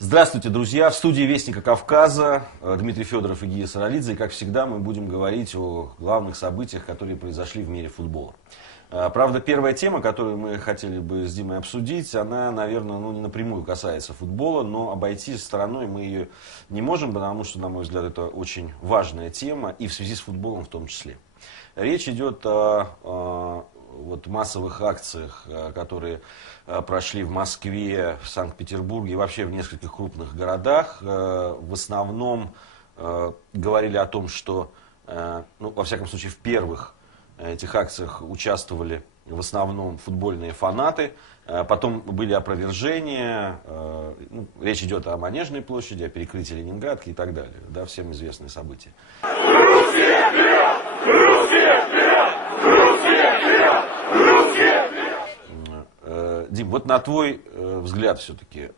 Здравствуйте, друзья! В студии Вестника Кавказа Дмитрий Федоров и Гия Саралидзе. И, как всегда, мы будем говорить о главных событиях, которые произошли в мире футбола. Правда, первая тема, которую мы хотели бы с Димой обсудить, она, наверное, не напрямую касается футбола, но обойти стороной мы ее не можем, потому что, на мой взгляд, это очень важная тема, и в связи с футболом в том числе. Речь идет о массовых акциях, которые прошли в Москве, в Санкт-Петербурге и вообще в нескольких крупных городах. В основном говорили о том, что, во всяком случае, в первых этих акциях участвовали в основном футбольные фанаты. Потом были опровержения. Речь идет о Манежной площади, о перекрытии Ленинградки и так далее. Да, всем известные события. Русские вперед! Русские вперед! Русские вперед! Русские вперед! Дим, вот на твой взгляд все-таки,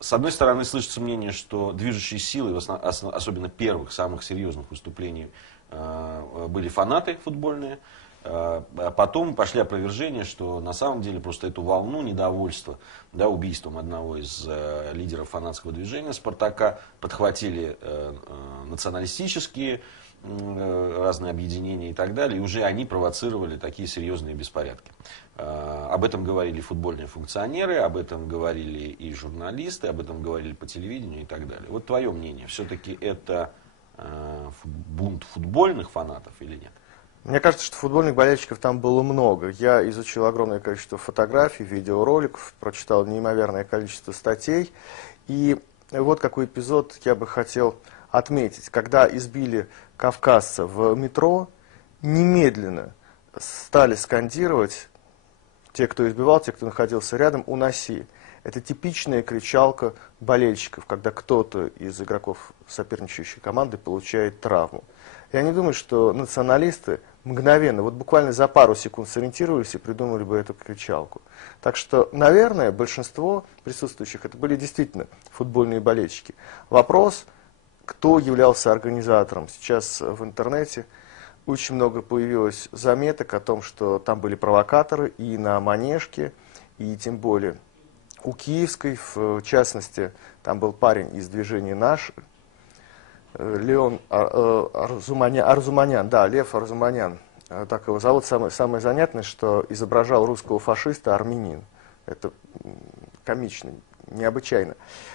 с одной стороны, слышится мнение, что движущей силой, особенно первых, самых серьезных выступлений, были фанаты футбольные. Потом пошли опровержения, что на самом деле просто эту волну недовольства, да, убийством одного из лидеров фанатского движения «Спартака» подхватили националистические разные объединения и так далее, и уже они провоцировали такие серьезные беспорядки. Об этом говорили футбольные функционеры, об этом говорили и журналисты, об этом говорили по телевидению и так далее. Вот твое мнение, все-таки это бунт футбольных фанатов или нет? Мне кажется, что футбольных болельщиков там было много. Я изучил огромное количество фотографий, видеороликов, прочитал неимоверное количество статей. И вот какой эпизод я бы хотел отметить. Когда избили кавказца в метро, немедленно стали скандировать те, кто избивал, те, кто находился рядом: «Уноси». Это типичная кричалка болельщиков, когда кто-то из игроков соперничающей команды получает травму. Я не думаю, что националисты мгновенно, вот буквально за пару секунд сориентировались и придумали бы эту кричалку. Так что, наверное, большинство присутствующих это были действительно футбольные болельщики. Вопрос, кто являлся организатором. Сейчас в интернете очень много появилось заметок о том, что там были провокаторы и на Манежке, и тем более у Киевской, в частности, там был парень из движения «Наш», Леон Арзуманян, да, Лев Арзуманян, так его зовут. Самое занятное, что изображал русского фашиста армянин. Это комично, необычайно.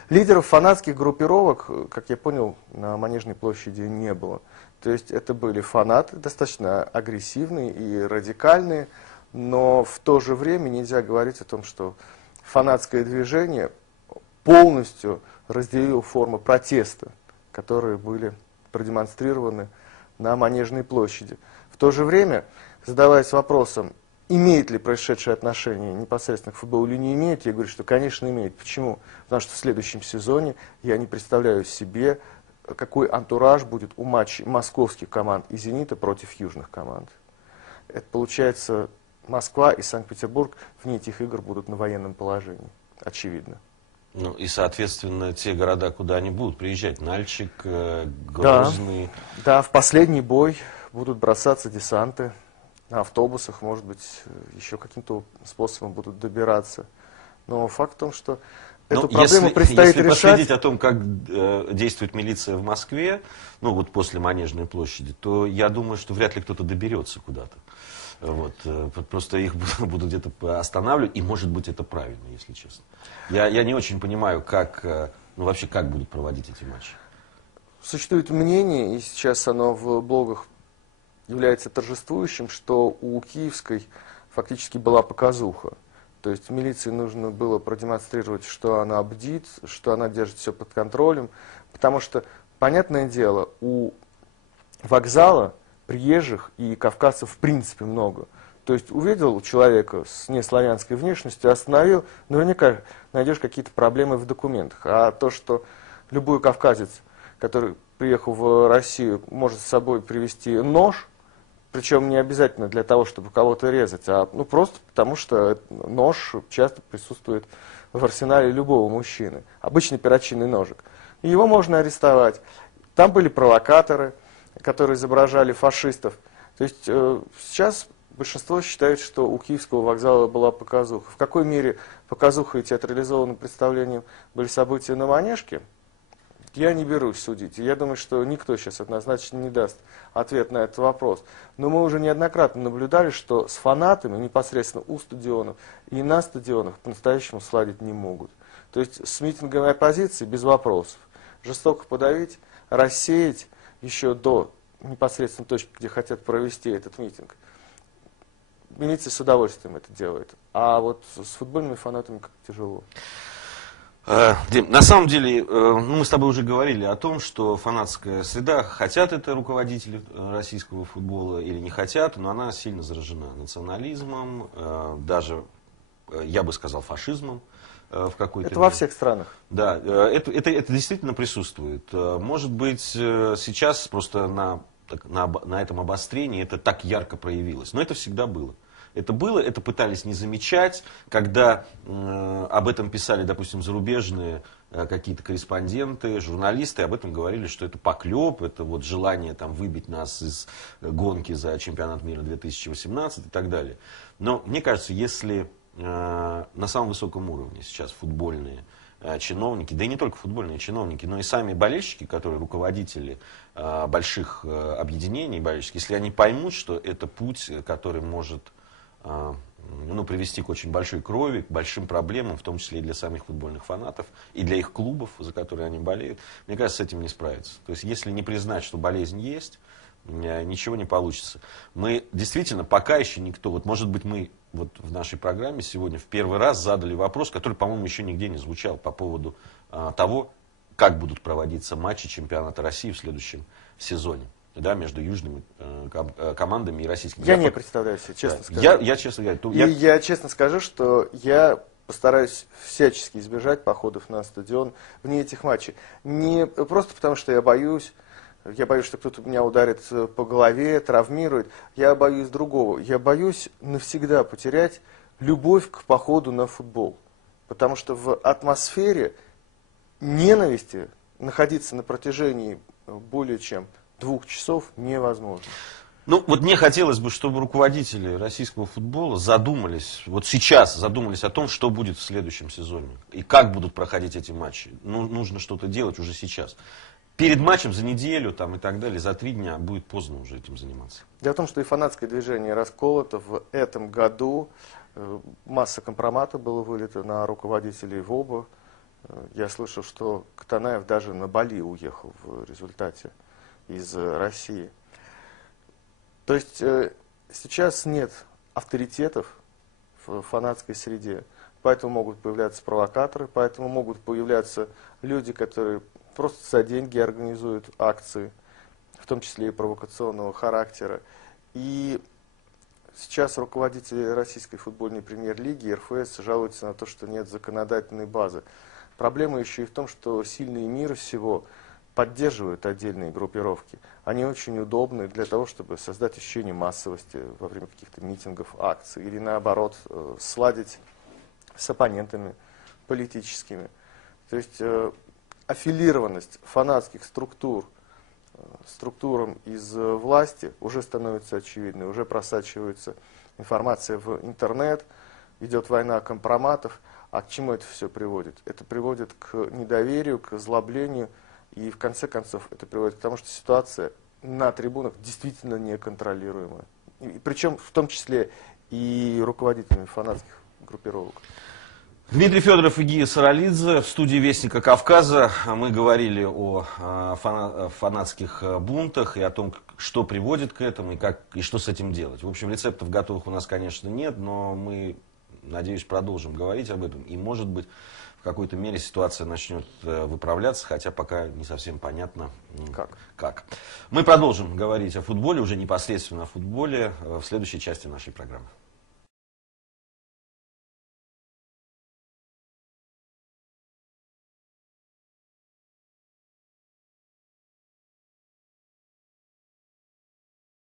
Лидеров фанатских группировок, как я понял, на Манежной площади не было. То есть это были фанаты, достаточно агрессивные и радикальные, но в то же время нельзя говорить о том, что фанатское движение полностью разделило формы протеста, которые были продемонстрированы на Манежной площади. В то же время, задаваясь вопросом, имеет ли происшедшее отношение непосредственно к футболу или не имеет, я говорю, что, конечно, имеет. Почему? Потому что в следующем сезоне я не представляю себе, какой антураж будет у матчей московских команд и «Зенита» против южных команд. Это получается, Москва и Санкт-Петербург вне этих игр будут на военном положении, очевидно. Ну и, соответственно, те города, куда они будут приезжать, Нальчик, Грозный. Да, в последний бой будут бросаться десанты, на автобусах, может быть, еще каким-то способом будут добираться. Но факт в том, что эту проблему предстоит решать. Если последить о том, как действует милиция в Москве, после Манежной площади, то я думаю, что вряд ли кто-то доберется куда-то. Просто их будут где-то останавливать, и, может быть, это правильно, если честно. Я не очень понимаю, как будут проводить эти матчи. Существует мнение, и сейчас оно в блогах является торжествующим, что у Киевской фактически была показуха. То есть милиции нужно было продемонстрировать, что она бдит, что она держит все под контролем. Потому что, понятное дело, у вокзала приезжих и кавказцев в принципе много. То есть увидел человека с неславянской внешностью, остановил, наверняка найдешь какие-то проблемы в документах. А то, что любой кавказец, который приехал в Россию, может с собой привезти нож, причем не обязательно для того, чтобы кого-то резать, а просто потому, что нож часто присутствует в арсенале любого мужчины. Обычный перочинный ножик. И его можно арестовать. Там были провокаторы, которые изображали фашистов. То есть сейчас большинство считает, что у Киевского вокзала была показуха. В какой мере показуха и театрализованным представлением были события на Манежке, я не берусь судить. Я думаю, что никто сейчас однозначно не даст ответ на этот вопрос. Но мы уже неоднократно наблюдали, что с фанатами непосредственно у стадионов и на стадионах по-настоящему сладить не могут. То есть с митингами оппозиции без вопросов. Жестоко подавить, рассеять еще до непосредственно точки, где хотят провести этот митинг. Милиция с удовольствием это делает. А вот с футбольными фанатами как-то тяжело. Дим, на самом деле, мы с тобой уже говорили о том, что фанатская среда, хотят это руководители российского футбола или не хотят, но она сильно заражена национализмом, даже, я бы сказал, фашизмом в какой-то Это во всех странах. Да, это действительно присутствует. Может быть, сейчас просто на этом обострении это так ярко проявилось, но это всегда было. Это пытались не замечать, когда об этом писали, допустим, зарубежные какие-то корреспонденты, журналисты, об этом говорили, что это поклеп, это вот желание там выбить нас из гонки за чемпионат мира 2018 и так далее. Но мне кажется, если на самом высоком уровне сейчас футбольные чиновники, да и не только футбольные чиновники, но и сами болельщики, которые руководители больших объединений болельщиков, если они поймут, что это путь, который может привести к очень большой крови, к большим проблемам, в том числе и для самих футбольных фанатов, и для их клубов, за которые они болеют, мне кажется, с этим не справиться. То есть, если не признать, что болезнь есть, ничего не получится. Мы действительно, пока еще никто, вот может быть мы вот в нашей программе сегодня в первый раз задали вопрос, который, по-моему, еще нигде не звучал по поводу того, как будут проводиться матчи чемпионата России в следующем сезоне. Да, между южными командами и российскими. Я не представляю себе, честно скажу. Я честно говорю. Я честно скажу, что я постараюсь всячески избежать походов на стадион вне этих матчей. Не просто потому, что я боюсь, что кто-то меня ударит по голове, травмирует. Я боюсь другого. Я боюсь навсегда потерять любовь к походу на футбол. Потому что в атмосфере ненависти находиться на протяжении более чем 2 часов невозможно. Ну, вот мне хотелось бы, чтобы руководители российского футбола задумались, вот сейчас задумались о том, что будет в следующем сезоне. И как будут проходить эти матчи. Ну, нужно что-то делать уже сейчас. Перед матчем за неделю там, и так далее, за 3 дня будет поздно уже этим заниматься. Дело в том, что и фанатское движение расколото. В этом году масса компромата было вылито на руководителей в оба. Я слышал, что Катанаев даже на Бали уехал в результате из России. То есть сейчас нет авторитетов в фанатской среде, поэтому могут появляться провокаторы, поэтому могут появляться люди, которые просто за деньги организуют акции, в том числе и провокационного характера. И сейчас руководители Российской футбольной премьер-лиги, РФС, жалуются на то, что нет законодательной базы. Проблема еще и в том, что сильные мира всего поддерживают отдельные группировки. Они очень удобны для того, чтобы создать ощущение массовости во время каких-то митингов, акций, или наоборот, сладить с оппонентами политическими. То есть аффилированность фанатских структурам из власти уже становится очевидной, уже просачивается информация в интернет, идет война компроматов. А к чему это все приводит? Это приводит к недоверию, к озлоблению. И в конце концов это приводит к тому, что ситуация на трибунах действительно неконтролируемая. И причем в том числе и руководителями фанатских группировок. Дмитрий Федоров и Гия Саралидзе в студии Вестника Кавказа. Мы говорили о фанатских бунтах и о том, что приводит к этому и что с этим делать. В общем, рецептов готовых у нас, конечно, нет, но мы, надеюсь, продолжим говорить об этом. И, может быть, в какой-то мере ситуация начнет выправляться, хотя пока не совсем понятно, как. Мы продолжим говорить о футболе, уже непосредственно о футболе, в следующей части нашей программы.